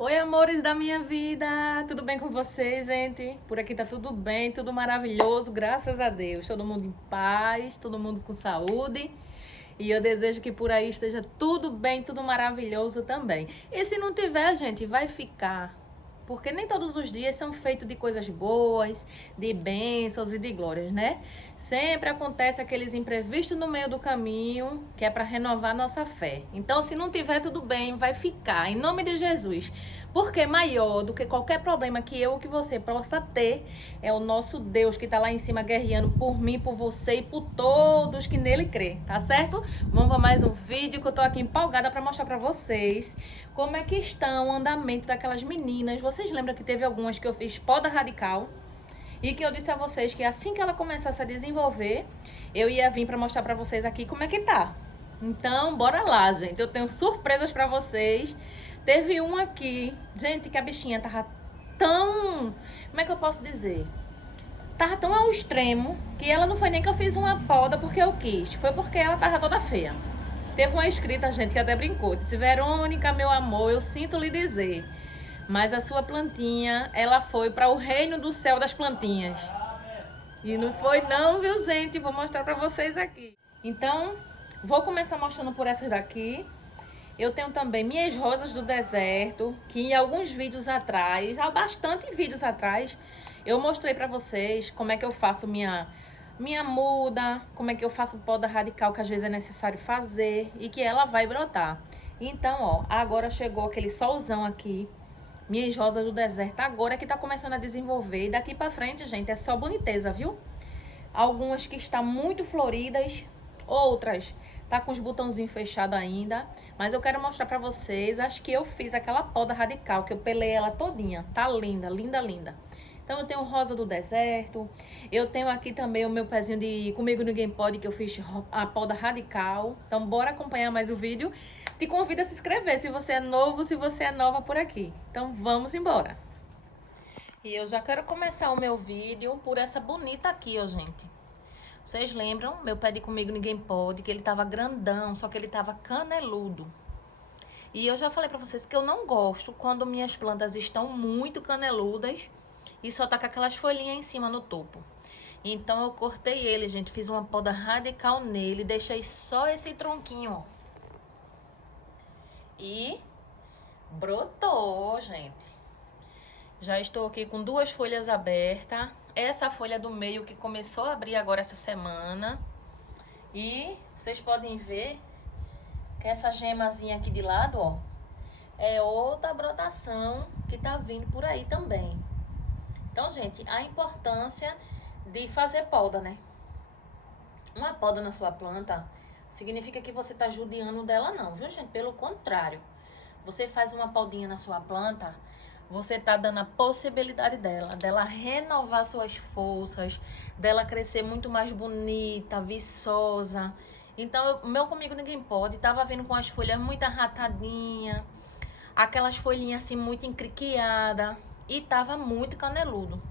Oi, amores da minha vida! Tudo bem com vocês, gente? Por aqui tá tudo bem, tudo maravilhoso, graças a Deus. Todo mundo em paz, todo mundo com saúde. E eu desejo que por aí esteja tudo bem, tudo maravilhoso também. E se não tiver, gente, vai ficar. Porque nem todos os dias são feitos de coisas boas, de bênçãos e de glórias, né? Sempre acontece aqueles imprevistos no meio do caminho, que é para renovar nossa fé. Então, se não tiver tudo bem, vai ficar, em nome de Jesus. Porque maior do que qualquer problema que eu ou que você possa ter, é o nosso Deus que está lá em cima guerreando por mim, por você e por todos que nele crê, tá certo? Vamos para mais um vídeo que eu tô aqui empolgada para mostrar para vocês como é que estão o andamento daquelas meninas. Vocês lembram que teve algumas que eu fiz poda radical? E que eu disse a vocês que assim que ela começasse a desenvolver, eu ia vir para mostrar para vocês aqui como é que tá. Então, bora lá, gente. Eu tenho surpresas para vocês. Teve um aqui, gente, que a bichinha tava tão, como é que eu posso dizer? Tava tão ao extremo que ela não foi nem que eu fiz uma poda porque eu quis, foi porque ela tava toda feia. Teve uma inscrita, gente, que até brincou, disse: Verônica, meu amor, eu sinto lhe dizer, mas a sua plantinha, ela foi para o reino do céu das plantinhas. E não foi não, viu, gente? Vou mostrar para vocês aqui. Então, vou começar mostrando por essas daqui. Eu tenho também minhas rosas do deserto, que em alguns vídeos atrás, há bastante vídeos atrás, eu mostrei para vocês como é que eu faço minha muda, como é que eu faço poda radical que às vezes é necessário fazer e que ela vai brotar. Então, ó, agora chegou aquele solzão aqui. Minhas rosas do deserto agora que tá começando a desenvolver. E daqui pra frente, gente, é só boniteza, viu? Algumas que estão muito floridas, outras tá com os botãozinhos fechados ainda. Mas eu quero mostrar pra vocês, acho que eu fiz aquela poda radical, que eu pelei ela todinha. Tá linda, linda, linda. Então eu tenho rosa do deserto, eu tenho aqui também o meu pezinho de Comigo Ninguém Pode, que eu fiz a poda radical. Então bora acompanhar mais o vídeo. Te convido a se inscrever se você é novo, se você é nova por aqui. Então vamos embora. E eu já quero começar o meu vídeo por essa bonita aqui, ó, gente. Vocês lembram? Meu pé de Comigo Ninguém Pode, que ele tava grandão, só que ele tava caneludo. E eu já falei pra vocês que eu não gosto quando minhas plantas estão muito caneludas e só tá com aquelas folhinhas em cima no topo. Então eu cortei ele, gente, fiz uma poda radical nele, deixei só esse tronquinho, ó. E brotou, gente. Já estou aqui com duas folhas abertas. Essa folha do meio que começou a abrir agora essa semana. E vocês podem ver que essa gemazinha aqui de lado, ó, é outra brotação que tá vindo por aí também. Então, gente, a importância de fazer poda, né? Uma poda na sua planta significa que você tá judiando dela não, viu, gente? Pelo contrário. Você faz uma podinha na sua planta, você tá dando a possibilidade dela renovar suas forças, dela crescer muito mais bonita, viçosa. Então, o meu Comigo Ninguém Pode tava vindo com as folhas muito arratadinha, aquelas folhinhas assim muito encriquiadas e tava muito caneludo.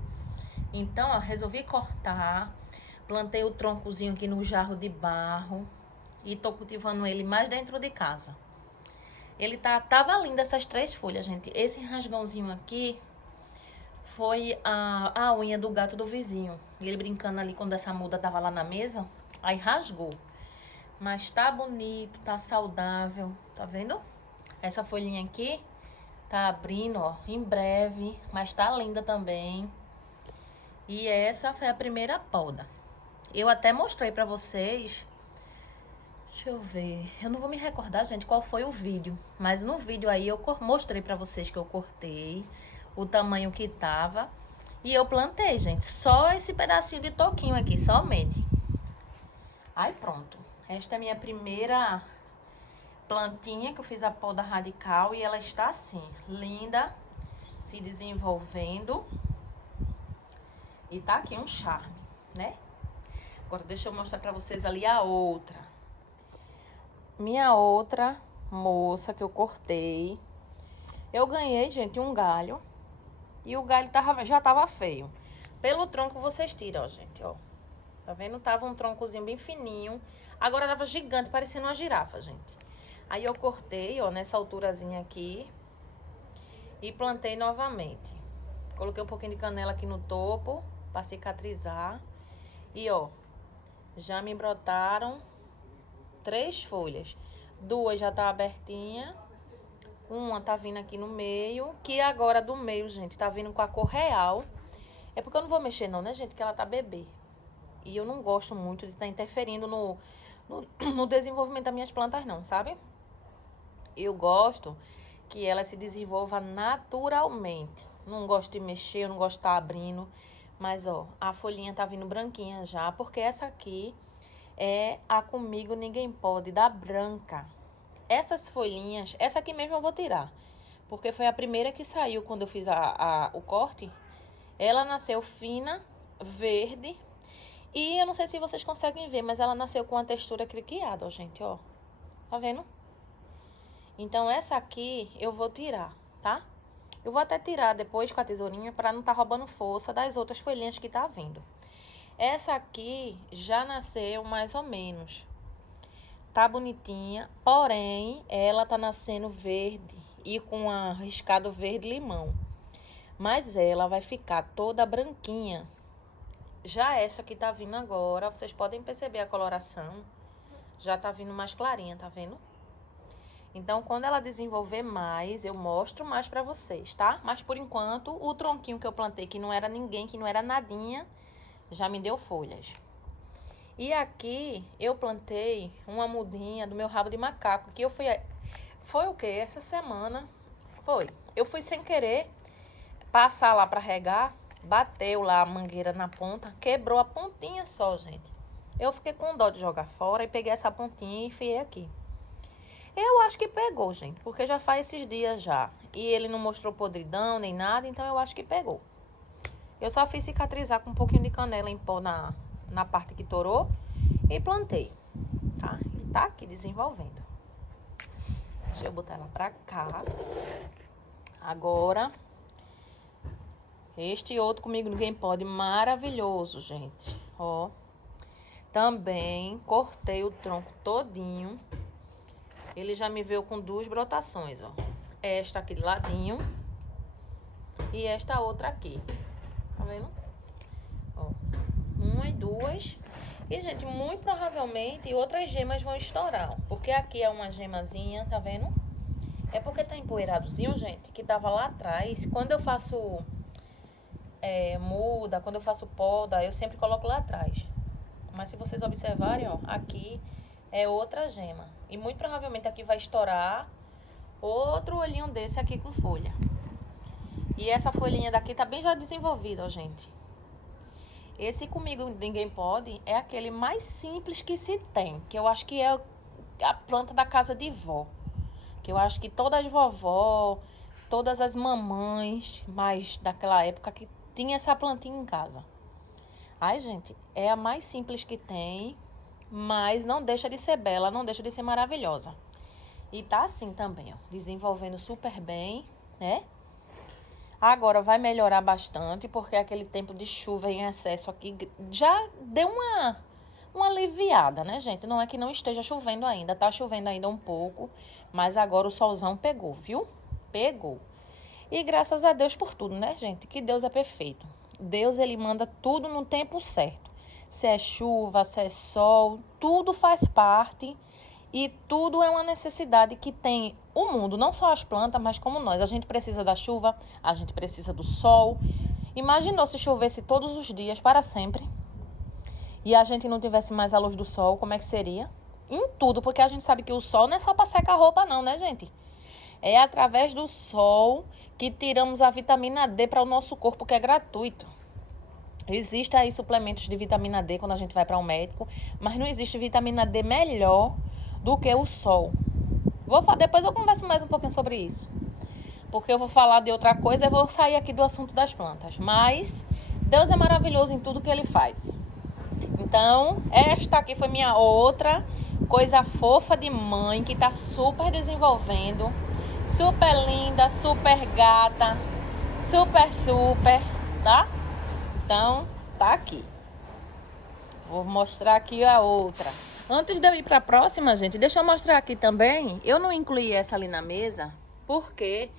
Então, ó, resolvi cortar, plantei o troncozinho aqui no jarro de barro e tô cultivando ele mais dentro de casa. Ele tava lindo essas três folhas, gente. Esse rasgãozinho aqui foi a unha do gato do vizinho. Ele brincando ali quando essa muda tava lá na mesa, aí rasgou. Mas tá bonito, tá saudável, tá vendo? Essa folhinha aqui tá abrindo, ó, em breve, mas tá linda também. E essa foi a primeira poda. Eu até mostrei pra vocês. Deixa eu ver. Eu não vou me recordar, gente, qual foi o vídeo. Mas no vídeo aí eu mostrei pra vocês que eu cortei o tamanho que tava. E eu plantei, gente. Só esse pedacinho de toquinho aqui, somente. Aí pronto. Esta é a minha primeira plantinha que eu fiz a poda radical. E ela está assim, linda, se desenvolvendo. E tá aqui um charme, né? Agora deixa eu mostrar pra vocês ali a outra. Minha outra moça que eu cortei. Eu ganhei, gente, um galho. E o galho já tava feio. Pelo tronco vocês tiram, ó, gente, ó. Tá vendo? Tava um troncozinho bem fininho. Agora tava gigante, parecendo uma girafa, gente. Aí eu cortei, ó, nessa alturazinha aqui. e plantei novamente. Coloquei um pouquinho de canela aqui no topo para cicatrizar. E ó, já me brotaram 3 folhas. 2 já tá abertinha. Uma tá vindo aqui no meio, que agora do meio, gente, tá vindo com a cor real. É porque eu não vou mexer não, né, gente, que ela tá bebê. E eu não gosto muito de estar interferindo no desenvolvimento das minhas plantas não, sabe? Eu gosto que ela se desenvolva naturalmente. Não gosto de mexer, eu não gosto de estar abrindo. Mas, ó, a folhinha tá vindo branquinha já, porque essa aqui é a Comigo Ninguém Pode, da branca. Essas folhinhas, essa aqui mesmo eu vou tirar, porque foi a primeira que saiu quando eu fiz o corte. Ela nasceu fina, verde, e eu não sei se vocês conseguem ver, mas ela nasceu com uma textura criquiada, ó, gente, ó. Tá vendo? Então, essa aqui eu vou tirar, tá? Eu vou até tirar depois com a tesourinha para não tá roubando força das outras folhinhas que tá vindo. Essa aqui já nasceu mais ou menos. Tá bonitinha, porém, ela tá nascendo verde e com um riscado verde-limão. Mas ela vai ficar toda branquinha. Já essa que tá vindo agora, vocês podem perceber a coloração. Já tá vindo mais clarinha, tá vendo? Então, quando ela desenvolver mais, eu mostro mais pra vocês, tá? Mas, por enquanto, o tronquinho que eu plantei, que não era ninguém, que não era nadinha, já me deu folhas. E aqui, eu plantei uma mudinha do meu rabo de macaco, que eu fui... Foi o quê? Essa semana, foi. Eu fui sem querer passar lá pra regar, bateu lá a mangueira na ponta, quebrou a pontinha só, gente. Eu fiquei com dó de jogar fora e peguei essa pontinha e enfiei aqui. Eu acho que pegou, gente, porque já faz esses dias já. E ele não mostrou podridão nem nada, então eu acho que pegou. Eu só fiz cicatrizar com um pouquinho de canela em pó na parte que torou e plantei, tá? E tá aqui desenvolvendo. Deixa eu botar ela pra cá. Agora, este outro Comigo Ninguém Pode, maravilhoso, gente. Ó, também cortei o tronco todinho. Ele já me veio com 2 brotações, ó. Esta aqui de ladinho e esta outra aqui. Tá vendo? Ó, 1 e 2. E, gente, muito provavelmente outras gemas vão estourar, ó. Porque aqui é uma gemazinha, tá vendo? É porque tá empoeiradozinho, gente, que tava lá atrás. Quando eu faço muda, quando eu faço poda, eu sempre coloco lá atrás. Mas se vocês observarem, ó, aqui é outra gema. E muito provavelmente aqui vai estourar outro olhinho desse aqui com folha. E essa folhinha daqui tá bem já desenvolvida, ó, gente. Esse Comigo Ninguém Pode é aquele mais simples que se tem, que eu acho que é a planta da casa de vó. Que eu acho que todas as vovó, todas as mamães, mais daquela época que tinha essa plantinha em casa. Ai, gente, é a mais simples que tem, mas não deixa de ser bela, não deixa de ser maravilhosa. E tá assim também, ó, desenvolvendo super bem, né? Agora vai melhorar bastante, porque aquele tempo de chuva em excesso aqui já deu uma aliviada, né, gente? Não é que não esteja chovendo ainda, tá chovendo ainda um pouco, mas agora o solzão pegou, viu? Pegou. E graças a Deus por tudo, né, gente? Que Deus é perfeito. Deus, ele manda tudo no tempo certo. Se é chuva, se é sol, tudo faz parte e tudo é uma necessidade que tem o mundo, não só as plantas, mas como nós. A gente precisa da chuva, a gente precisa do sol. Imaginou se chovesse todos os dias para sempre e a gente não tivesse mais a luz do sol, como é que seria? Em tudo, porque a gente sabe que o sol não é só para secar a roupa não, né, gente? É através do sol que tiramos a vitamina D para o nosso corpo, que é gratuito. Existem aí suplementos de vitamina D quando a gente vai para um médico, mas não existe vitamina D melhor do que o sol. Depois eu converso mais um pouquinho sobre isso, porque eu vou falar de outra coisa e vou sair aqui do assunto das plantas. Mas Deus é maravilhoso em tudo que Ele faz. Então, esta aqui foi minha outra coisa fofa de mãe que está super desenvolvendo. Super linda, super gata, super, tá? Então, tá aqui. Vou mostrar aqui a outra. Antes de eu ir para a próxima, gente, deixa eu mostrar aqui também. Eu não incluí essa ali na mesa, porque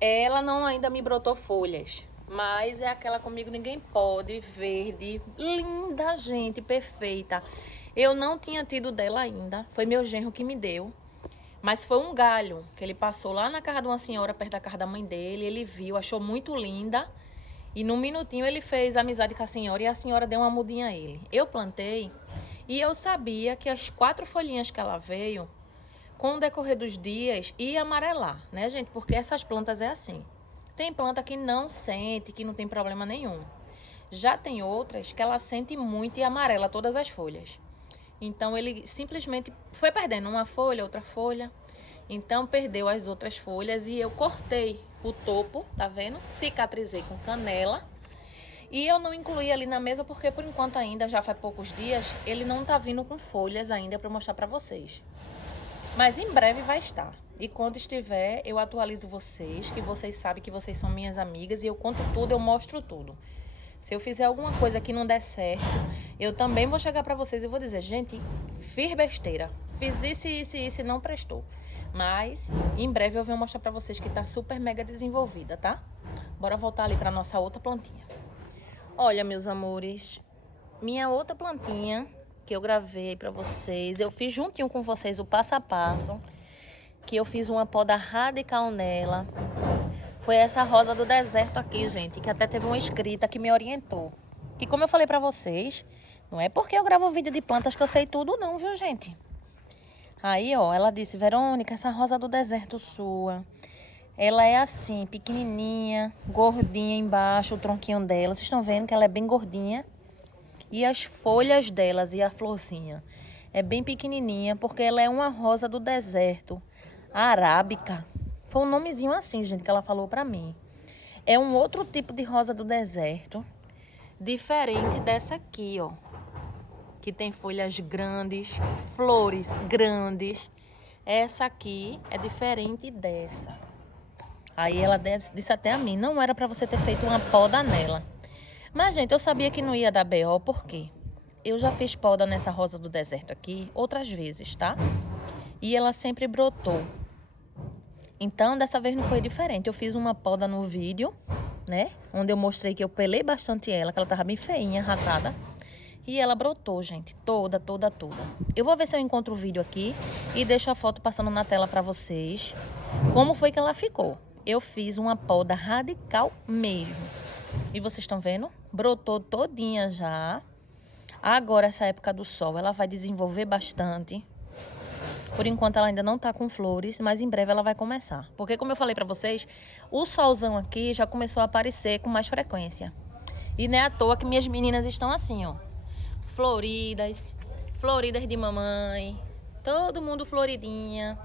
Ela não ainda me brotou folhas, mas é aquela comigo ninguém pode, verde, linda, gente, perfeita. Eu não tinha tido dela ainda, foi meu genro que me deu. Mas foi um galho que ele passou lá na casa de uma senhora, perto da casa da mãe dele. Ele viu, achou muito linda. E num minutinho ele fez amizade com a senhora e a senhora deu uma mudinha a ele. Eu plantei e eu sabia que as 4 folhinhas que ela veio, com o decorrer dos dias, ia amarelar, né, gente? Porque essas plantas é assim. Tem planta que não sente, que não tem problema nenhum. Já tem outras que ela sente muito e amarela todas as folhas. Então ele simplesmente foi perdendo uma folha, outra folha. Então perdeu as outras folhas e eu cortei o topo, tá vendo? Cicatrizei com canela. E eu não incluí ali na mesa porque por enquanto ainda, já faz poucos dias, ele não tá vindo com folhas ainda para mostrar para vocês. Mas em breve vai estar. E quando estiver, eu atualizo vocês, que vocês sabem que vocês são minhas amigas e eu conto tudo, eu mostro tudo. Se eu fizer alguma coisa que não der certo, eu também vou chegar pra vocês e vou dizer, gente, fiz besteira. Fiz isso e não prestou. Mas, em breve eu venho mostrar pra vocês que tá super mega desenvolvida, tá? Bora voltar ali pra nossa outra plantinha. Olha, meus amores, minha outra plantinha que eu gravei pra vocês, eu fiz juntinho com vocês o passo a passo, que eu fiz uma poda radical nela. Foi essa rosa do deserto aqui, gente, que até teve uma inscrita que me orientou. Que como eu falei pra vocês, não é porque eu gravo vídeo de plantas que eu sei tudo não, viu, gente? Aí, ó, ela disse, Verônica, essa rosa do deserto sua, ela é assim, pequenininha, gordinha embaixo, o tronquinho dela. Vocês estão vendo que ela é bem gordinha? E as folhas delas e a florzinha é bem pequenininha, porque ela é uma rosa do deserto, arábica. Foi um nomezinho assim, gente, que ela falou pra mim. É um outro tipo de rosa do deserto, diferente dessa aqui, ó. Que tem folhas grandes, flores grandes. Essa aqui é diferente dessa. Aí ela disse até a mim, não era pra você ter feito uma poda nela. Mas, gente, eu sabia que não ia dar BO, por quê? Eu já fiz poda nessa rosa do deserto aqui outras vezes, tá? E ela sempre brotou. Então, dessa vez não foi diferente. Eu fiz uma poda no vídeo, né? Onde eu mostrei que eu pelei bastante ela, que ela tava bem feinha, ratada. E ela brotou, gente. Toda. Eu vou ver se eu encontro o vídeo aqui e deixo a foto passando na tela pra vocês. Como foi que ela ficou? Eu fiz uma poda radical mesmo. E vocês estão vendo? Brotou todinha já. Agora, essa época do sol, ela vai desenvolver bastante. Por enquanto ela ainda não tá com flores, mas em breve ela vai começar. Porque como eu falei pra vocês, o solzão aqui já começou a aparecer com mais frequência. E não é à toa que minhas meninas estão assim, ó. Floridas de mamãe. Todo mundo floridinha.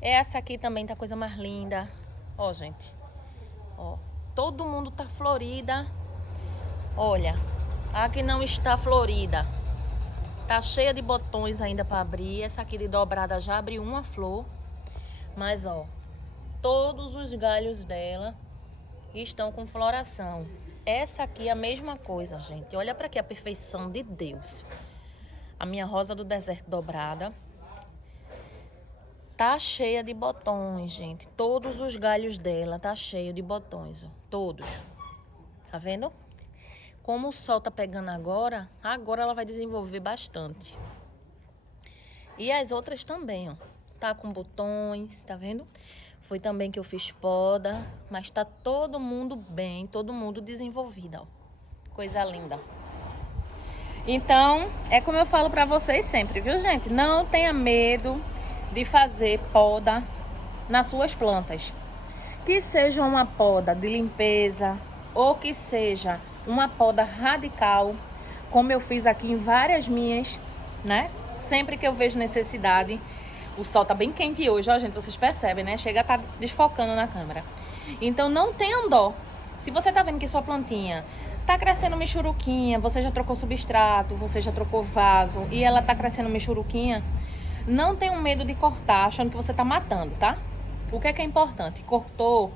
Essa aqui também tá coisa mais linda. Ó, gente. Ó, todo mundo tá florida. Olha, a que não está florida tá cheia de botões ainda para abrir. Essa aqui de dobrada já abriu uma flor. Mas, ó, todos os galhos dela estão com floração. Essa aqui é a mesma coisa, gente. Olha para aqui a perfeição de Deus. A minha rosa do deserto dobrada tá cheia de botões, gente. Todos os galhos dela tá cheio de botões, ó. Todos. Tá vendo? Como o sol tá pegando agora ela vai desenvolver bastante. E as outras também, ó. Tá com botões, tá vendo? Foi também que eu fiz poda, mas tá todo mundo bem, todo mundo desenvolvido, ó. Coisa linda. Então, é como eu falo pra vocês sempre, viu, gente? Não tenha medo de fazer poda nas suas plantas. Que seja uma poda de limpeza ou que seja uma poda radical, como eu fiz aqui em várias minhas, né? Sempre que eu vejo necessidade. O sol tá bem quente hoje, ó, gente, vocês percebem, né? Chega a tá desfocando na câmera. Então não tenham dó. Se você tá vendo que sua plantinha tá crescendo michuruquinha, você já trocou substrato, você já trocou vaso e ela tá crescendo michuruquinha, não tenham medo de cortar achando que você tá matando, tá? O que é importante? Cortou,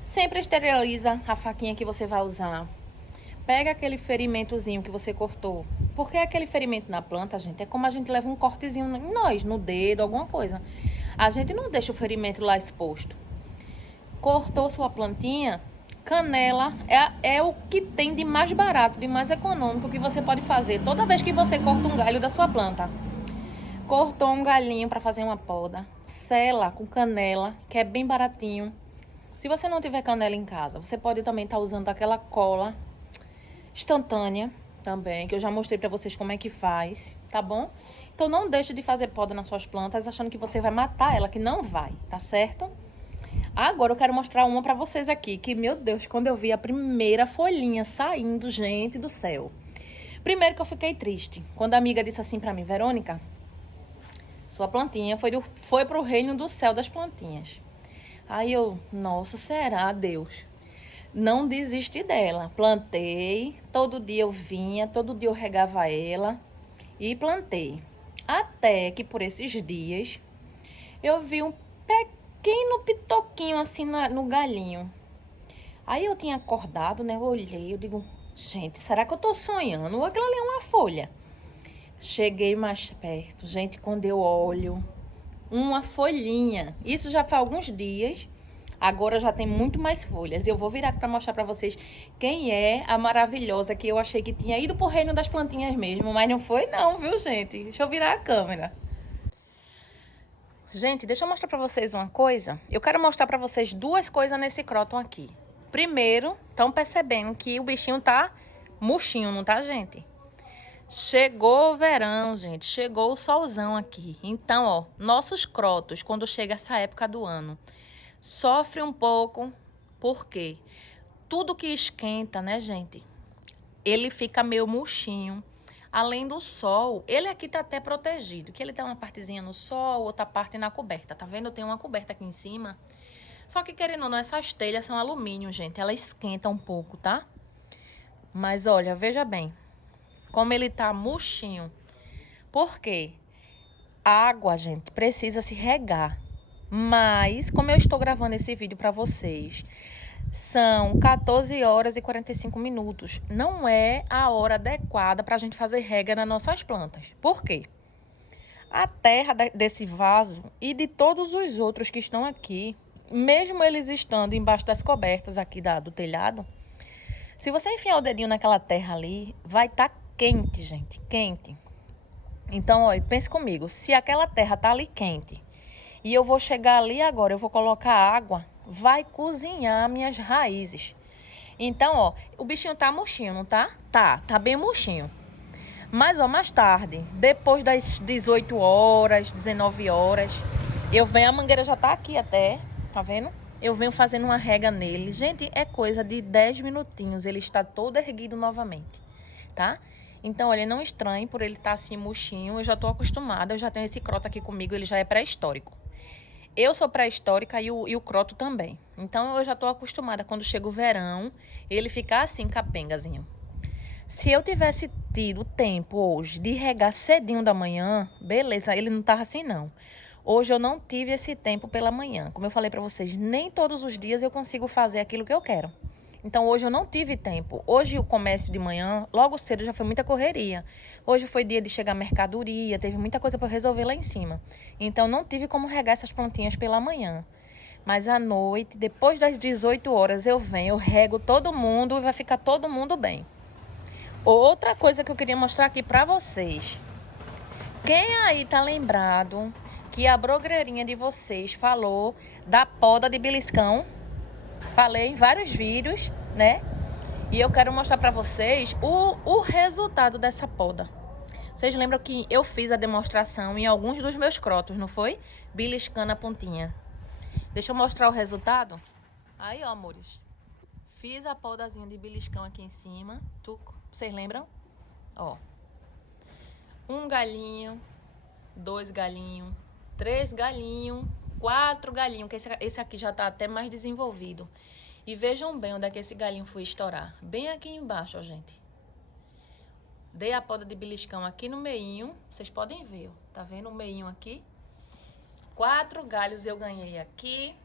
sempre esteriliza a faquinha que você vai usar. Pega aquele ferimentozinho que você cortou. Porque aquele ferimento na planta, gente, é como a gente leva um cortezinho em nós, no dedo, alguma coisa. A gente não deixa o ferimento lá exposto. Cortou sua plantinha, canela é o que tem de mais barato, de mais econômico que você pode fazer toda vez que você corta um galho da sua planta. Cortou um galhinho para fazer uma poda, sela com canela, que é bem baratinho. Se você não tiver canela em casa, você pode também estar usando aquela cola instantânea também, que eu já mostrei para vocês como é que faz, tá bom? Então não deixe de fazer poda nas suas plantas achando que você vai matar ela, que não vai, tá certo? Agora eu quero mostrar uma pra vocês aqui, que, meu Deus, quando eu vi a primeira folhinha saindo, gente do céu. Primeiro que eu fiquei triste, quando a amiga disse assim pra mim, Verônica, sua plantinha foi pro reino do céu das plantinhas. Aí eu, nossa, será, Deus? Não desisti dela, plantei, todo dia eu vinha, todo dia eu regava ela e plantei. Até que por esses dias eu vi um pequeno pitoquinho assim no galinho. Aí eu tinha acordado, né? Eu olhei, eu digo, gente, será que eu tô sonhando? Ou aquilo ali é uma folha? Cheguei mais perto, gente, quando eu olho, uma folhinha. Isso já faz alguns dias, agora já tem muito mais folhas. Eu vou virar para mostrar para vocês quem é a maravilhosa que eu achei que tinha ido pro reino das plantinhas mesmo, mas não foi não, viu, gente? Deixa eu virar a câmera. Gente, deixa eu mostrar pra vocês uma coisa. Eu quero mostrar pra vocês duas coisas nesse cróton aqui. Primeiro, estão percebendo que o bichinho tá murchinho, não tá, gente? Chegou o verão, gente. Chegou o solzão aqui. Então, ó, nossos crótons, quando chega essa época do ano, sofre um pouco. Por quê? Tudo que esquenta, né, gente? Ele fica meio murchinho. Além do sol, ele aqui tá até protegido, que ele tem uma partezinha no sol, outra parte na coberta, tá vendo? Eu tenho uma coberta aqui em cima. Só que, querendo ou não, essas telhas são alumínio, gente, ela esquenta um pouco, tá? Mas olha, veja bem, como ele tá murchinho. Por quê? A água, gente, precisa se regar. Mas, como eu estou gravando esse vídeo pra vocês, são 14 horas e 45 minutos. Não é a hora adequada para a gente fazer rega nas nossas plantas. Por quê? A terra desse vaso e de todos os outros que estão aqui, mesmo eles estando embaixo das cobertas aqui do telhado, se você enfiar o dedinho naquela terra ali, vai estar quente, gente, quente. Então, olha, pense comigo, se aquela terra tá ali quente e eu vou chegar ali agora, eu vou colocar água, vai cozinhar minhas raízes. Então, ó, o bichinho tá murchinho, não tá? Tá bem murchinho. Mas, ó, mais tarde, depois das 18 horas, 19 horas, eu venho, a mangueira já tá aqui até, tá vendo? Eu venho fazendo uma rega nele. Gente, é coisa de 10 minutinhos, ele está todo erguido novamente, tá? Então, olha, não estranhe por ele estar assim murchinho, eu já tô acostumada, eu já tenho esse croto aqui comigo, ele já é pré-histórico. Eu sou pré-histórica e o croto também. Então, eu já tô acostumada, quando chega o verão, ele ficar assim, capengazinho. Se eu tivesse tido tempo hoje de regar cedinho da manhã, beleza, ele não tava assim não. Hoje eu não tive esse tempo pela manhã. Como eu falei pra vocês, nem todos os dias eu consigo fazer aquilo que eu quero. Então hoje eu não tive tempo. Hoje o comércio de manhã, logo cedo já foi muita correria. Hoje foi dia de chegar mercadoria, teve muita coisa para resolver lá em cima. Então não tive como regar essas plantinhas pela manhã. Mas à noite, depois das 18 horas eu venho, eu rego todo mundo e vai ficar todo mundo bem. Outra coisa que eu queria mostrar aqui pra vocês. Quem aí tá lembrado que a blogueirinha de vocês falou da poda de beliscão? Falei em vários vídeos, né? E eu quero mostrar pra vocês o resultado dessa poda. Vocês lembram que eu fiz a demonstração em alguns dos meus crotos, não foi? Beliscando a pontinha. Deixa eu mostrar o resultado. Aí, ó, amores. Fiz a podazinha de beliscão aqui em cima. Vocês lembram? Ó. Um galinho, 2 galinhos, 3 galinhos, 4 galinhos, que esse aqui já tá até mais desenvolvido. E vejam bem onde é que esse galinho foi estourar. Bem aqui embaixo, ó, gente. Dei a poda de beliscão aqui no meinho. Vocês podem ver, ó. Tá vendo o meinho aqui? 4 galhos eu ganhei aqui.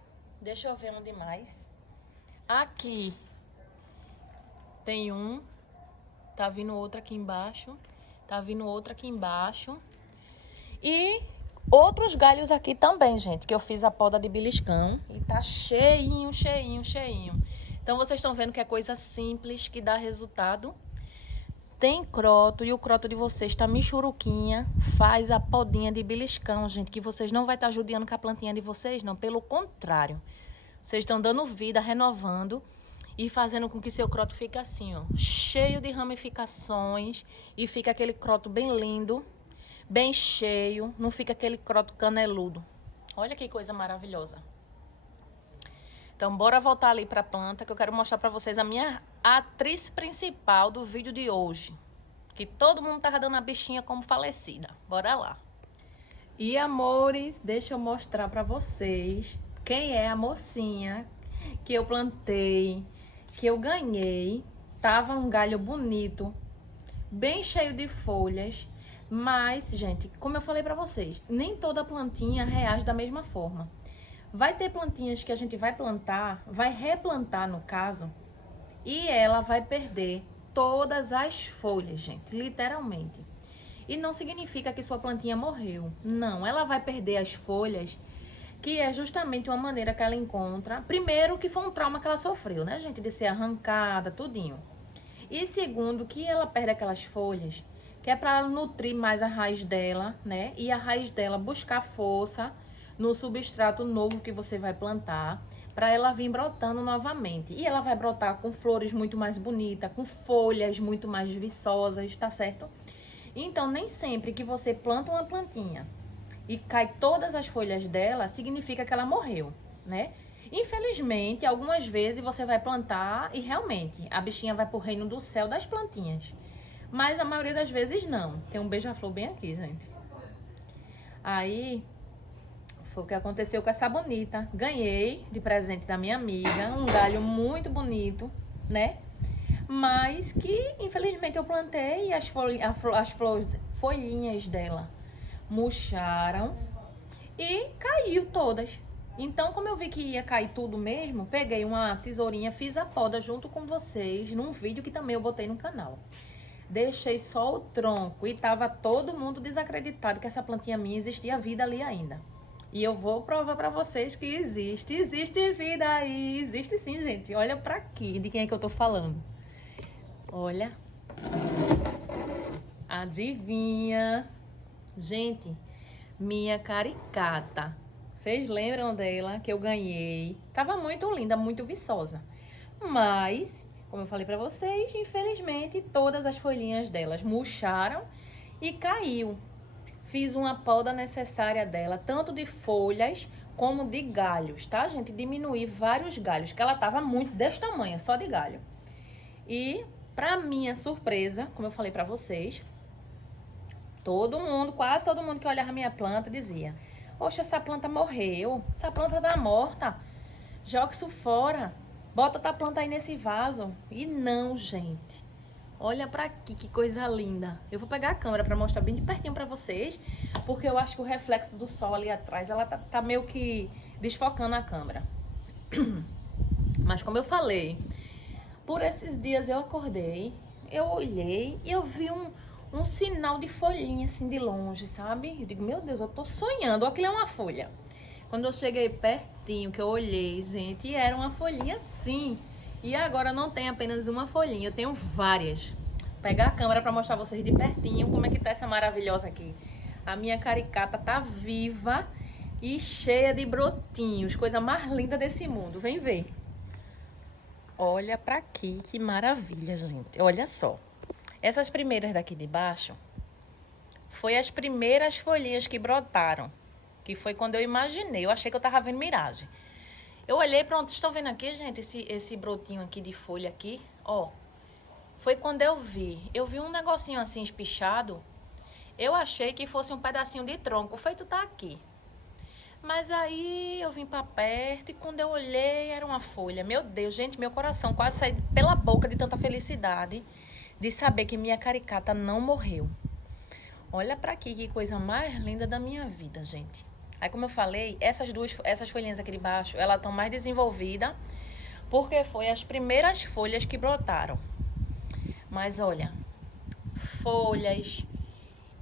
Deixa eu ver onde mais. Aqui tem um. Tá vindo outro aqui embaixo. Tá vindo outro aqui embaixo. E outros galhos aqui também, gente, que eu fiz a poda de beliscão e tá cheinho, cheinho, cheinho. Então vocês estão vendo que é coisa simples, que dá resultado. Tem croto e o croto de vocês tá michuruquinha, faz a podinha de beliscão, gente, que vocês não vai estar judiando com a plantinha de vocês, não. Pelo contrário, vocês estão dando vida, renovando e fazendo com que seu croto fique assim, ó, cheio de ramificações e fica aquele croto bem lindo, bem cheio, não fica aquele croto caneludo. Olha que coisa maravilhosa. Então, bora voltar ali para a planta, que eu quero mostrar para vocês a minha atriz principal do vídeo de hoje. Que todo mundo tava dando a bichinha como falecida. Bora lá. E, amores, deixa eu mostrar para vocês quem é a mocinha que eu plantei, que eu ganhei. Tava um galho bonito, bem cheio de folhas. Mas, gente, como eu falei para vocês, nem toda plantinha reage da mesma forma. Vai ter plantinhas que a gente vai plantar, vai replantar no caso, e ela vai perder todas as folhas, gente, literalmente. E não significa que sua plantinha morreu. Não, ela vai perder as folhas, que é justamente uma maneira que ela encontra. Primeiro, que foi um trauma que ela sofreu, né, gente, de ser arrancada, tudinho. E segundo, que ela perde aquelas folhas, que é para ela nutrir mais a raiz dela, né, e a raiz dela buscar força no substrato novo que você vai plantar, para ela vir brotando novamente. E ela vai brotar com flores muito mais bonitas, com folhas muito mais viçosas, tá certo? Então, nem sempre que você planta uma plantinha e cai todas as folhas dela, significa que ela morreu, né? Infelizmente, algumas vezes você vai plantar e realmente a bichinha vai pro reino do céu das plantinhas. Mas a maioria das vezes não. Tem um beija-flor bem aqui, gente. Aí foi o que aconteceu com essa bonita. Ganhei de presente da minha amiga um galho muito bonito, né? Mas que infelizmente eu plantei e as folhinhas dela murcharam e caiu todas. Então, como eu vi que ia cair tudo mesmo, peguei uma tesourinha, fiz a poda junto com vocês num vídeo que também eu botei no canal. Deixei só o tronco e tava todo mundo desacreditado que essa plantinha minha existia vida ali ainda. E eu vou provar pra vocês que existe vida aí, existe sim, gente. Olha pra aqui, de quem é que eu tô falando. Olha. Adivinha? Gente, minha caricata. Vocês lembram dela que eu ganhei? Tava muito linda, muito viçosa. Mas, como eu falei pra vocês, infelizmente todas as folhinhas delas murcharam e caiu. Fiz uma poda necessária dela, tanto de folhas como de galhos, tá, gente? Diminuí vários galhos, que ela tava muito desse tamanho, só de galho. E, pra minha surpresa, como eu falei pra vocês, todo mundo, quase todo mundo que olhava a minha planta dizia: poxa, essa planta morreu, essa planta tá morta, joga isso fora, bota tua planta aí nesse vaso. E não, gente. Olha pra aqui, que coisa linda. Eu vou pegar a câmera pra mostrar bem de pertinho pra vocês, porque eu acho que o reflexo do sol ali atrás, ela tá meio que desfocando a câmera. Mas como eu falei, por esses dias eu acordei, eu olhei e eu vi um sinal de folhinha assim de longe, sabe? Eu digo, meu Deus, eu tô sonhando, aquilo é uma folha. Quando eu cheguei pertinho, que eu olhei, gente, e era uma folhinha sim. E agora não tem apenas uma folhinha, eu tenho várias. Vou pegar a câmera para mostrar vocês de pertinho como é que tá essa maravilhosa aqui. A minha caricata tá viva e cheia de brotinhos, coisa mais linda desse mundo. Vem ver. Olha pra aqui, que maravilha, gente. Olha só. Essas primeiras daqui de baixo foi as primeiras folhinhas que brotaram, que foi quando eu imaginei, eu achei que eu tava vendo miragem. Eu olhei, pronto, estão vendo aqui, gente, esse brotinho aqui de folha aqui, ó. Foi quando eu vi um negocinho assim espichado, eu achei que fosse um pedacinho de tronco, feito tá aqui. Mas aí eu vim pra perto e quando eu olhei era uma folha. Meu Deus, gente, meu coração quase saiu pela boca de tanta felicidade de saber que minha caricata não morreu. Olha pra aqui, que coisa mais linda da minha vida, gente. Aí, como eu falei, essas folhinhas aqui de baixo, elas estão mais desenvolvidas, porque foi as primeiras folhas que brotaram. Mas olha, folhas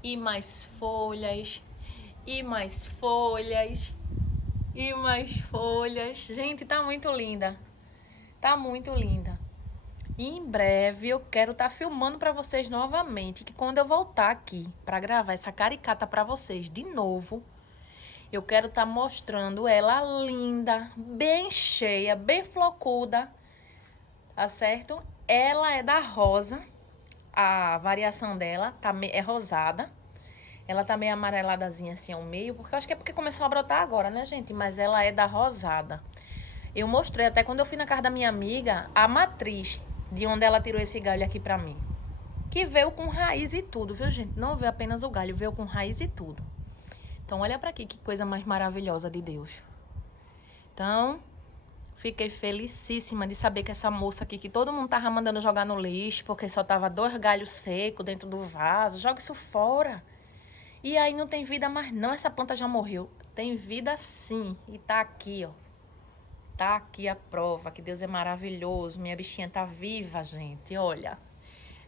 e mais folhas E mais folhas. E mais folhas. Gente, tá muito linda. Tá muito linda. E em breve eu quero estar filmando para vocês novamente, que quando eu voltar aqui para gravar essa caricata para vocês de novo, eu quero estar mostrando ela linda, bem cheia, bem flocuda, tá certo? Ela é da rosa, a variação dela é rosada. Ela tá meio amareladazinha assim ao meio, porque eu acho que é porque começou a brotar agora, né, gente? Mas ela é da rosada. Eu mostrei até quando eu fui na casa da minha amiga a matriz de onde ela tirou esse galho aqui pra mim. Que veio com raiz e tudo, viu, gente? Não veio apenas o galho, veio com raiz e tudo. Então, olha pra aqui, que coisa mais maravilhosa de Deus. Então, fiquei felicíssima de saber que essa moça aqui, que todo mundo tava mandando jogar no lixo, porque só tava 2 galhos secos dentro do vaso, joga isso fora. E aí não tem vida mais não, essa planta já morreu. Tem vida sim, e tá aqui, ó. Tá aqui a prova que Deus é maravilhoso. Minha bichinha tá viva, gente, olha.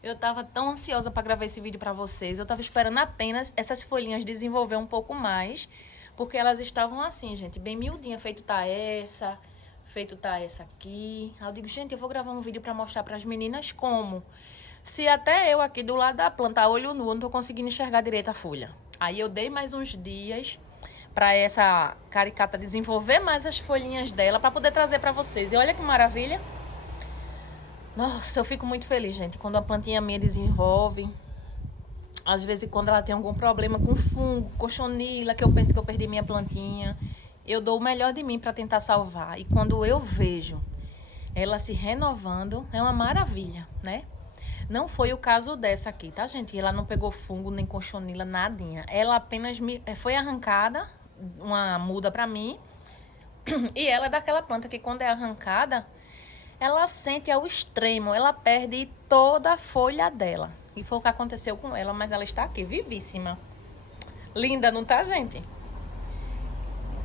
Eu tava tão ansiosa para gravar esse vídeo para vocês. Eu tava esperando apenas essas folhinhas desenvolver um pouco mais, porque elas estavam assim, gente, bem miudinha. Feito tá essa aqui. Aí eu digo, gente, eu vou gravar um vídeo para mostrar para as meninas como. Se até eu aqui do lado da planta, a olho nu, não tô conseguindo enxergar direito a folha. Aí eu dei mais uns dias para essa caricata desenvolver mais as folhinhas dela, para poder trazer para vocês. E olha que maravilha. Nossa, eu fico muito feliz, gente, quando a plantinha minha desenvolve. Às vezes, quando ela tem algum problema com fungo, cochonila, que eu penso que eu perdi minha plantinha, eu dou o melhor de mim para tentar salvar. E quando eu vejo ela se renovando, é uma maravilha, né? Não foi o caso dessa aqui, tá, gente? Ela não pegou fungo, nem cochonila, nadinha. Ela apenas foi arrancada, uma muda pra mim. E ela é daquela planta que quando é arrancada, ela sente ao extremo, ela perde toda a folha dela. E foi o que aconteceu com ela, mas ela está aqui, vivíssima. Linda, não tá, gente?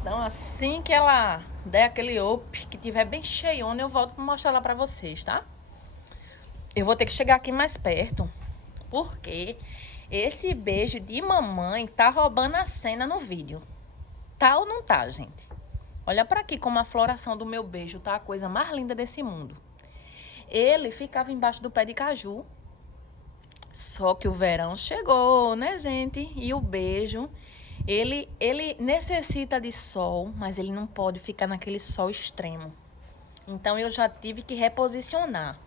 Então, assim que ela der aquele up, que tiver bem cheiona, eu volto pra mostrar ela pra vocês, tá? Eu vou ter que chegar aqui mais perto, porque esse beijo de mamãe tá roubando a cena no vídeo. Tá ou não tá, gente? Olha pra aqui como a floração do meu beijo tá a coisa mais linda desse mundo. Ele ficava embaixo do pé de caju. Só que o verão chegou, né, gente? E o beijo, ele necessita de sol, mas ele não pode ficar naquele sol extremo. Então eu já tive que reposicionar.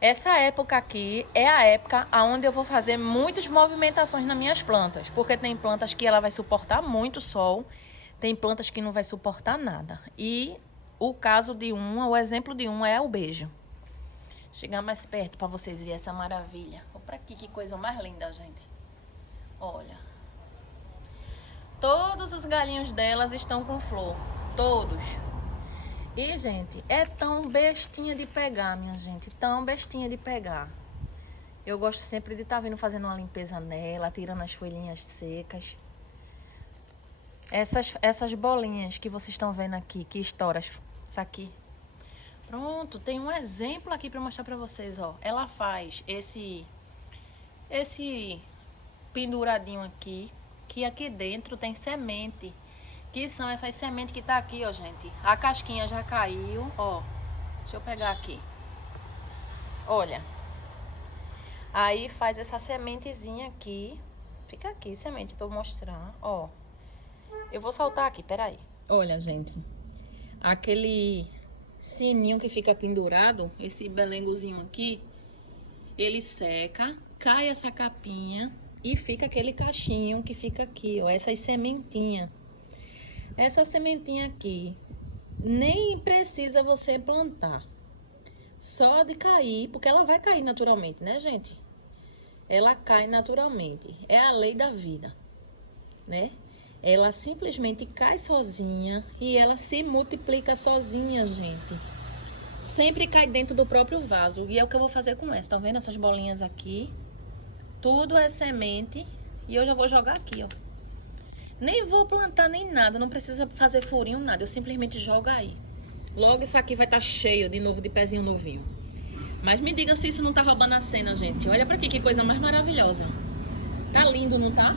Essa época aqui é a época onde eu vou fazer muitas movimentações nas minhas plantas, porque tem plantas que ela vai suportar muito sol, tem plantas que não vai suportar nada. E o caso de uma, o exemplo de uma é o beijo. Chegar mais perto para vocês verem essa maravilha. Olha pra aqui, que coisa mais linda, gente. Olha. Todos os galinhos delas estão com flor. Todos. E, gente, é tão bestinha de pegar, minha gente. Tão bestinha de pegar. Eu gosto sempre de estar vindo fazendo uma limpeza nela, tirando as folhinhas secas. Essas bolinhas que vocês estão vendo aqui, que estoura isso aqui. Pronto, tem um exemplo aqui para mostrar para vocês, ó. Ela faz esse penduradinho aqui, que aqui dentro tem semente. Que são essas sementes que tá aqui, ó, gente. A casquinha já caiu, ó. Deixa eu pegar aqui. Olha. Aí faz essa sementezinha aqui. Fica aqui, semente, pra eu mostrar, ó. Eu vou soltar aqui, peraí. Olha, gente. Aquele sininho que fica pendurado, esse belengozinho aqui, ele seca, cai essa capinha e fica aquele cachinho que fica aqui, ó. Essas sementinhas. Essa sementinha aqui, nem precisa você plantar. Só de cair, porque ela vai cair naturalmente, né, gente? Ela cai naturalmente. É a lei da vida, né? Ela simplesmente cai sozinha e ela se multiplica sozinha, gente. Sempre cai dentro do próprio vaso. E é o que eu vou fazer com essa. Tá vendo essas bolinhas aqui? Tudo é semente. E eu já vou jogar aqui, ó. Nem vou plantar nem nada, não precisa fazer furinho, nada. Eu simplesmente jogo aí. Logo isso aqui vai estar cheio de novo de pezinho novinho. Mas me diga se isso não tá roubando a cena, gente. Olha pra aqui, que coisa mais maravilhosa. Tá lindo, não tá?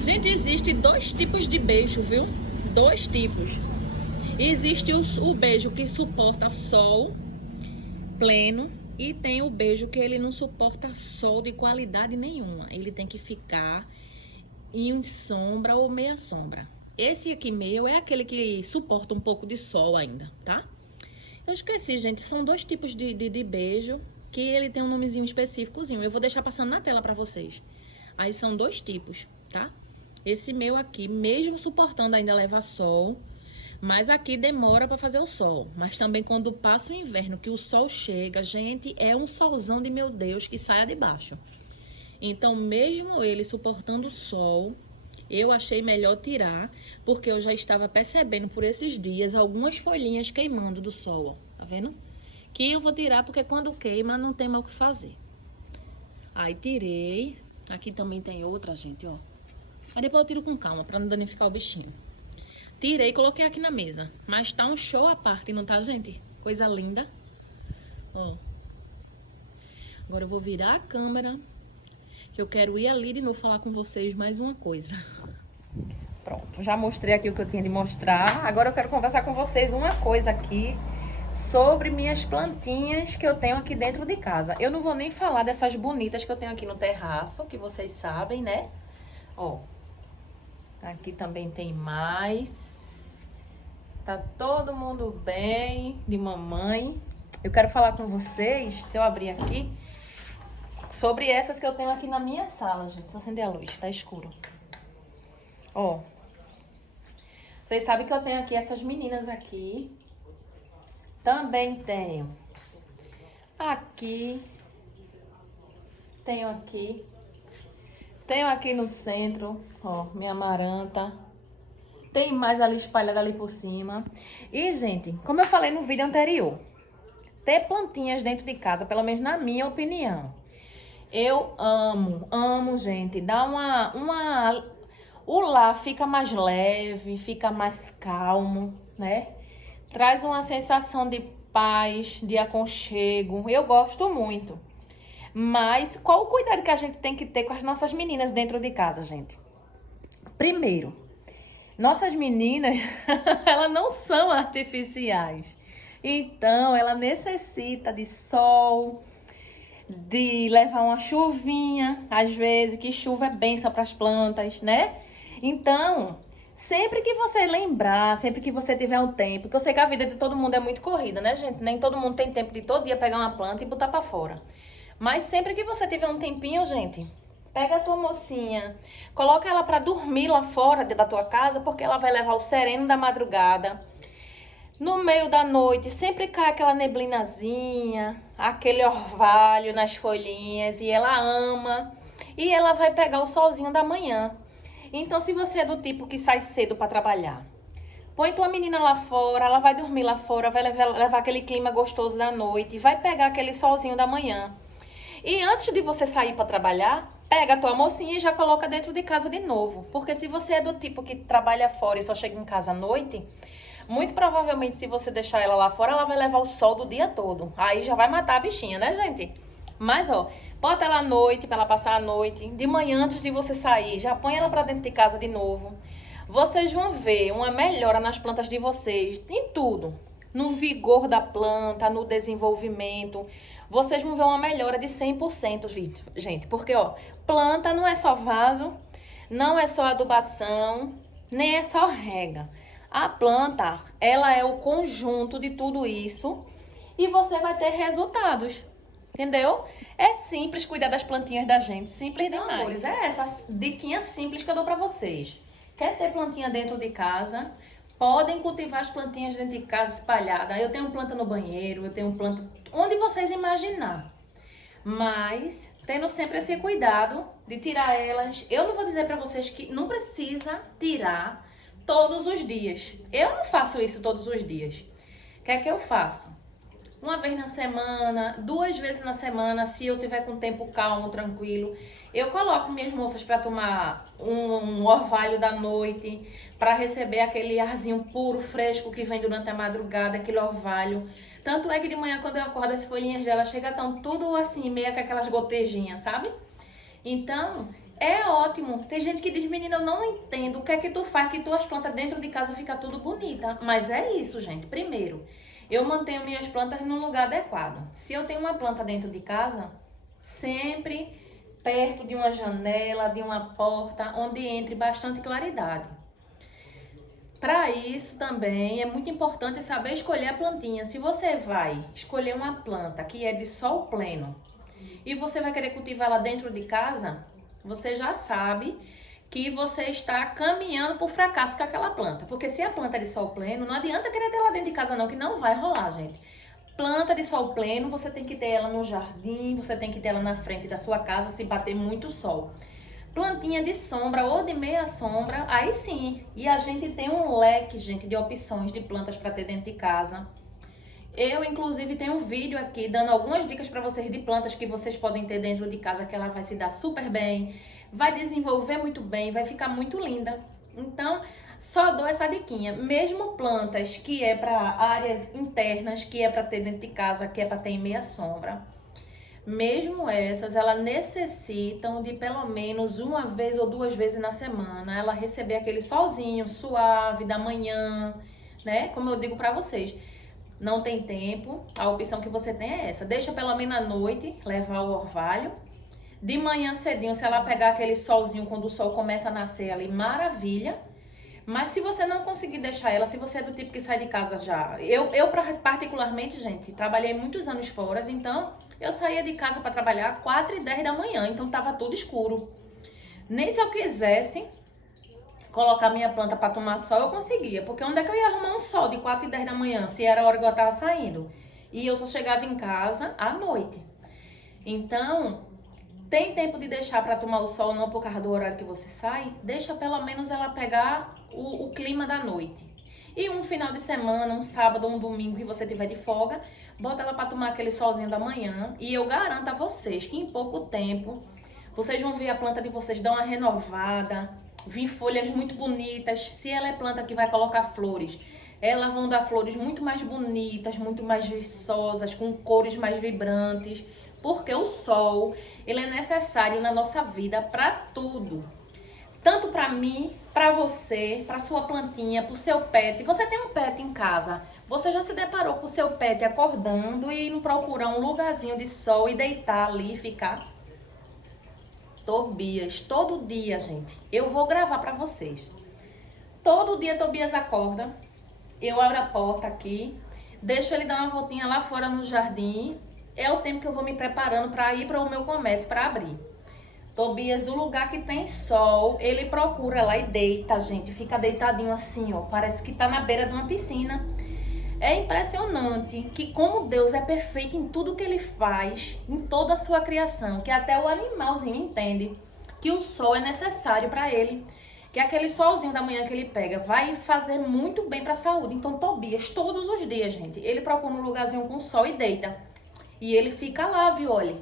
Gente, existe dois tipos de beijo, viu? Dois tipos. Existe o beijo que suporta sol pleno e tem o beijo que ele não suporta sol de qualidade nenhuma. Ele tem que ficar em sombra ou meia sombra. Esse aqui meu é aquele que suporta um pouco de sol ainda, tá? Eu esqueci, gente. São dois tipos de beijo que ele tem um nomezinho específicozinho. Eu vou deixar passando na tela pra vocês. Aí são dois tipos, tá? Esse meu aqui, mesmo suportando ainda levar sol, mas aqui demora para fazer o sol. Mas também quando passa o inverno, que o sol chega, gente, é um solzão de meu Deus que saia de baixo. Então, mesmo ele suportando o sol, eu achei melhor tirar, porque eu já estava percebendo por esses dias algumas folhinhas queimando do sol, ó. Tá vendo? Que eu vou tirar porque quando queima não tem mais o que fazer. Aí tirei. Aqui também tem outra, gente, ó. Aí depois eu tiro com calma, pra não danificar o bichinho. Tirei e coloquei aqui na mesa. Mas tá um show à parte, não tá, gente? Coisa linda. Ó. Agora eu vou virar a câmera, que eu quero ir ali de novo falar com vocês mais uma coisa. Pronto, já mostrei aqui o que eu tinha de mostrar. Agora eu quero conversar com vocês uma coisa aqui sobre minhas plantinhas que eu tenho aqui dentro de casa. Eu não vou nem falar dessas bonitas que eu tenho aqui no terraço, que vocês sabem, né? Ó, aqui também tem mais. Tá todo mundo bem, de mamãe. Eu quero falar com vocês, se eu abrir aqui, sobre essas que eu tenho aqui na minha sala, gente. Só acender a luz, tá escuro. Ó, vocês sabem que eu tenho aqui essas meninas aqui. Também tenho aqui. Tenho aqui. Tenho aqui no centro, ó, minha amaranta. Tem mais ali espalhada ali por cima. E, gente, como eu falei no vídeo anterior, ter plantinhas dentro de casa, pelo menos na minha opinião, eu amo, gente. Dá o lar fica mais leve, fica mais calmo, né? Traz uma sensação de paz, de aconchego. Eu gosto muito. Mas qual o cuidado que a gente tem que ter com as nossas meninas dentro de casa, gente? Primeiro, nossas meninas, elas não são artificiais. Então, ela necessita de sol, de levar uma chuvinha, às vezes, que chuva é bênção para as plantas, né? Então, sempre que você lembrar, sempre que você tiver um tempo, porque eu sei que a vida de todo mundo é muito corrida, né, gente? Nem todo mundo tem tempo de todo dia pegar uma planta e botar para fora. Mas sempre que você tiver um tempinho, gente, pega a tua mocinha, coloca ela para dormir lá fora da tua casa, porque ela vai levar o sereno da madrugada. No meio da noite, sempre cai aquela neblinazinha, aquele orvalho nas folhinhas, e ela ama. E ela vai pegar o solzinho da manhã. Então, se você é do tipo que sai cedo para trabalhar, põe tua menina lá fora, ela vai dormir lá fora, vai levar aquele clima gostoso da noite, vai pegar aquele solzinho da manhã. E antes de você sair para trabalhar, pega a tua mocinha e já coloca dentro de casa de novo. Porque se você é do tipo que trabalha fora e só chega em casa à noite, muito provavelmente se você deixar ela lá fora, ela vai levar o sol do dia todo. Aí já vai matar a bichinha, né, gente? Mas, ó, bota ela à noite para ela passar a noite. De manhã, antes de você sair, já põe ela para dentro de casa de novo. Vocês vão ver uma melhora nas plantas de vocês, em tudo. No vigor da planta, no desenvolvimento. Vocês vão ver uma melhora de 100%, gente. Porque, ó, planta não é só vaso, não é só adubação, nem é só rega. A planta, ela é o conjunto de tudo isso e você vai ter resultados, entendeu? É simples cuidar das plantinhas da gente, simples demais. Amores, é essa diquinha simples que eu dou pra vocês. Quer ter plantinha dentro de casa? Podem cultivar as plantinhas dentro de casa espalhadas. Eu tenho planta no banheiro, eu tenho planta onde vocês imaginar. Mas tendo sempre esse cuidado de tirar elas. Eu não vou dizer pra vocês que não precisa tirar todos os dias. Eu não faço isso todos os dias. O que é que eu faço? Uma vez na semana, 2 vezes na semana, se eu tiver com tempo calmo, tranquilo, eu coloco minhas moças para tomar um orvalho da noite, para receber aquele arzinho puro, fresco que vem durante a madrugada, aquele orvalho. Tanto é que de manhã, quando eu acordo, as folhinhas dela chegam tão tudo assim, meio com aquelas gotejinhas, sabe? Então, É ótimo. Tem gente que diz, menina, eu não entendo o que é que tu faz que tuas plantas dentro de casa fica tudo bonita. Mas é isso, gente. Primeiro, eu mantenho minhas plantas no lugar adequado. Se eu tenho uma planta dentro de casa, sempre perto de uma janela, de uma porta, onde entre bastante claridade. Para isso também é muito importante saber escolher a plantinha. Se você vai escolher uma planta que é de sol pleno e você vai querer cultivar ela dentro de casa, você já sabe que você está caminhando por fracasso com aquela planta. Porque se a planta é de sol pleno, não adianta querer ter ela dentro de casa não, que não vai rolar, gente. Planta de sol pleno, você tem que ter ela no jardim, você tem que ter ela na frente da sua casa se bater muito sol. Plantinha de sombra ou de meia sombra, aí sim. E a gente tem um leque, gente, de opções de plantas para ter dentro de casa. Eu, inclusive, tenho um vídeo aqui dando algumas dicas para vocês de plantas que vocês podem ter dentro de casa, que ela vai se dar super bem, vai desenvolver muito bem, vai ficar muito linda. Então, só dou essa diquinha. Mesmo plantas que é para áreas internas, que é para ter dentro de casa, que é para ter em meia sombra, mesmo essas, elas necessitam de pelo menos uma vez ou duas vezes na semana ela receber aquele solzinho suave da manhã, né? Como eu digo para vocês, não tem tempo, a opção que você tem é essa. Deixa pelo menos à noite levar o orvalho. De manhã cedinho, se ela pegar aquele solzinho quando o sol começa a nascer ali, maravilha. Mas se você não conseguir deixar ela, se você é do tipo que sai de casa já... Eu particularmente, gente, trabalhei muitos anos fora, então eu saía de casa para trabalhar 4h10 da manhã, então tava tudo escuro. Nem se eu quisesse colocar minha planta para tomar sol, eu conseguia. Porque onde é que eu ia arrumar um sol de 4h10 da manhã, se era a hora que eu tava saindo? E eu só chegava em casa à noite. Então, tem tempo de deixar para tomar o sol, não por causa do horário que você sai? Deixa pelo menos ela pegar o clima da noite. E um final de semana, um sábado ou um domingo que você tiver de folga, bota ela para tomar aquele solzinho da manhã. E eu garanto a vocês que em pouco tempo, vocês vão ver a planta de vocês dar uma renovada, vir folhas muito bonitas. Se ela é planta que vai colocar flores, elas vão dar flores muito mais bonitas, muito mais viçosas, com cores mais vibrantes. Porque o sol, ele é necessário na nossa vida para tudo. Tanto para mim, para você, para sua plantinha, para o seu pet. Você tem um pet em casa, você já se deparou com o seu pet acordando e indo procurar um lugarzinho de sol e deitar ali e ficar? Tobias, todo dia, gente, eu vou gravar para vocês. Todo dia Tobias acorda, eu abro a porta aqui, deixo ele dar uma voltinha lá fora no jardim. É o tempo que eu vou me preparando para ir para o meu comércio, para abrir. Tobias, o lugar que tem sol, ele procura lá e deita, gente. Fica deitadinho assim, ó. Parece que tá na beira de uma piscina. É impressionante que como Deus é perfeito em tudo que ele faz, em toda a sua criação, que até o animalzinho entende que o sol é necessário para ele. Que aquele solzinho da manhã que ele pega vai fazer muito bem para a saúde. Então, Tobias, todos os dias, gente, ele procura um lugarzinho com sol e deita. E ele fica lá, viu, olha,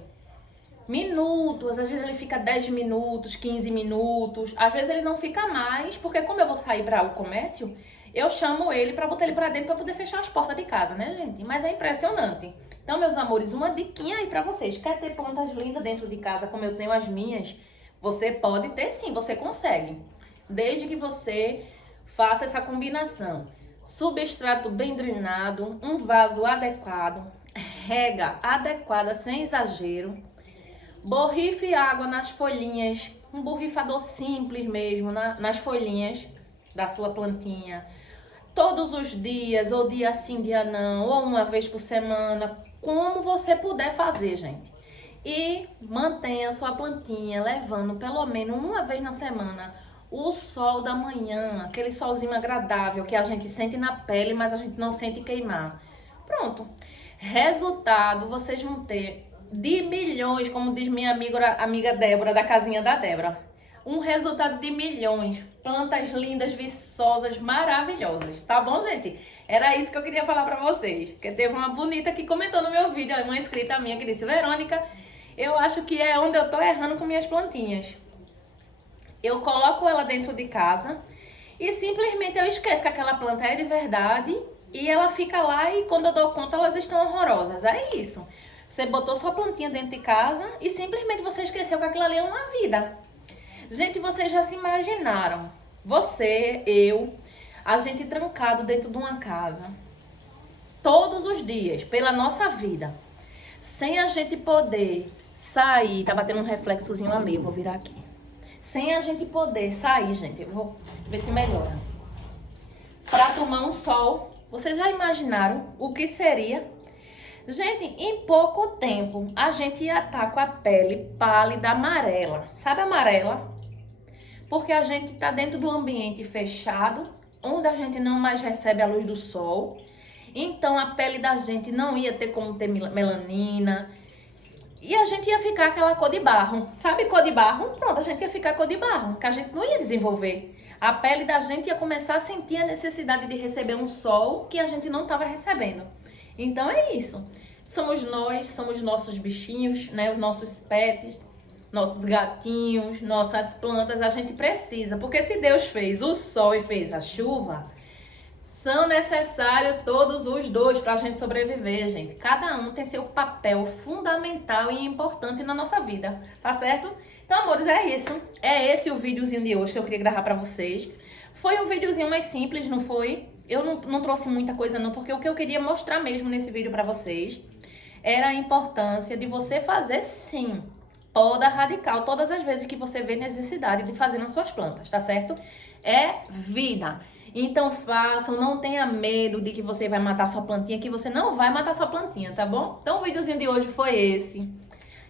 minutos, às vezes ele fica 10 minutos, 15 minutos, às vezes ele não fica mais, porque como eu vou sair para o comércio, eu chamo ele para botar ele para dentro para poder fechar as portas de casa, né, gente? Mas é impressionante. Então, meus amores, uma diquinha aí para vocês. Quer ter plantas lindas dentro de casa como eu tenho as minhas? Você pode ter sim, você consegue. Desde que você faça essa combinação. Substrato bem drenado, um vaso adequado, rega adequada sem exagero, borrife água nas folhinhas, um borrifador simples mesmo nas folhinhas da sua plantinha, todos os dias, ou dia sim, dia não, ou uma vez por semana, como você puder fazer, gente. E mantenha a sua plantinha levando pelo menos uma vez na semana o sol da manhã, aquele solzinho agradável que a gente sente na pele, mas a gente não sente queimar. Pronto. Resultado, vocês vão ter de milhões, como diz minha amiga Débora, da casinha da Débora. Um resultado de milhões. Plantas lindas, viçosas, maravilhosas. Tá bom, gente? Era isso que eu queria falar pra vocês. Porque teve uma bonita que comentou no meu vídeo, uma inscrita minha que disse: Verônica, eu acho que é onde eu tô errando com minhas plantinhas. Eu coloco ela dentro de casa e simplesmente eu esqueço que aquela planta é de verdade e ela fica lá e quando eu dou conta elas estão horrorosas. É isso. Você botou sua plantinha dentro de casa e simplesmente você esqueceu que aquilo ali é uma vida. Gente, vocês já se imaginaram? Você, eu, a gente trancado dentro de uma casa todos os dias, pela nossa vida, sem a gente poder sair. Tá batendo um reflexozinho ali, eu vou virar aqui. Sem a gente poder sair, gente, eu vou ver se melhora. Pra tomar um sol, vocês já imaginaram o que seria? Gente, em pouco tempo, a gente ia estar com a pele pálida amarela. Sabe amarela? Porque a gente está dentro do ambiente fechado, onde a gente não mais recebe a luz do sol. Então a pele da gente não ia ter como ter melanina. E a gente ia ficar aquela cor de barro. Sabe cor de barro? Pronto, a gente ia ficar cor de barro, que a gente não ia desenvolver. A pele da gente ia começar a sentir a necessidade de receber um sol que a gente não estava recebendo. Então é isso. Somos nós, somos nossos bichinhos, né? Os nossos pets, nossos gatinhos, nossas plantas, a gente precisa. Porque se Deus fez o sol e fez a chuva, são necessários todos os dois para a gente sobreviver, gente. Cada um tem seu papel fundamental e importante na nossa vida, tá certo? Então, amores, é isso. É esse o videozinho de hoje que eu queria gravar para vocês. Foi um videozinho mais simples, não foi? Eu não trouxe muita coisa não, porque o que eu queria mostrar mesmo nesse vídeo para vocês era a importância de você fazer, sim, poda radical todas as vezes que você vê necessidade de fazer nas suas plantas, tá certo? É vida. Então façam, não tenha medo de que você vai matar sua plantinha, que você não vai matar sua plantinha, tá bom? Então o videozinho de hoje foi esse.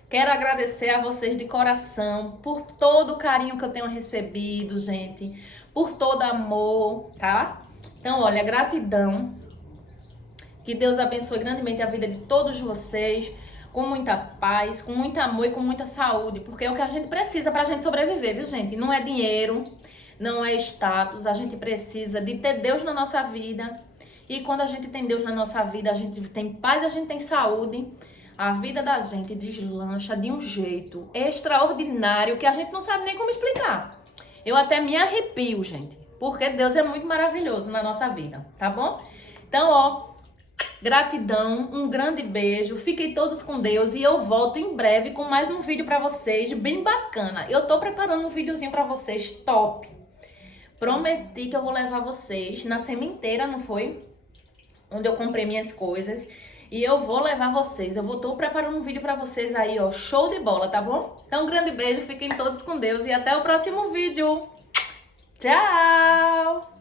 Quero agradecer a vocês de coração por todo o carinho que eu tenho recebido, gente. Por todo amor, tá? Então, olha, gratidão. Que Deus abençoe grandemente a vida de todos vocês. Com muita paz, com muito amor e com muita saúde. Porque é o que a gente precisa pra gente sobreviver, viu, gente? Não é dinheiro, não é status. A gente precisa de ter Deus na nossa vida. E quando a gente tem Deus na nossa vida, a gente tem paz, a gente tem saúde. A vida da gente deslancha de um jeito extraordinário que a gente não sabe nem como explicar. Eu até me arrepio, gente, porque Deus é muito maravilhoso na nossa vida, tá bom? Então, ó, gratidão, um grande beijo, fiquem todos com Deus e eu volto em breve com mais um vídeo pra vocês, bem bacana. Eu tô preparando um videozinho pra vocês, top. Prometi que eu vou levar vocês na sementeira, não foi? Onde eu comprei minhas coisas. E eu vou levar vocês, tô preparando um vídeo pra vocês aí, ó, show de bola, tá bom? Então, um grande beijo, fiquem todos com Deus e até o próximo vídeo. Tchau!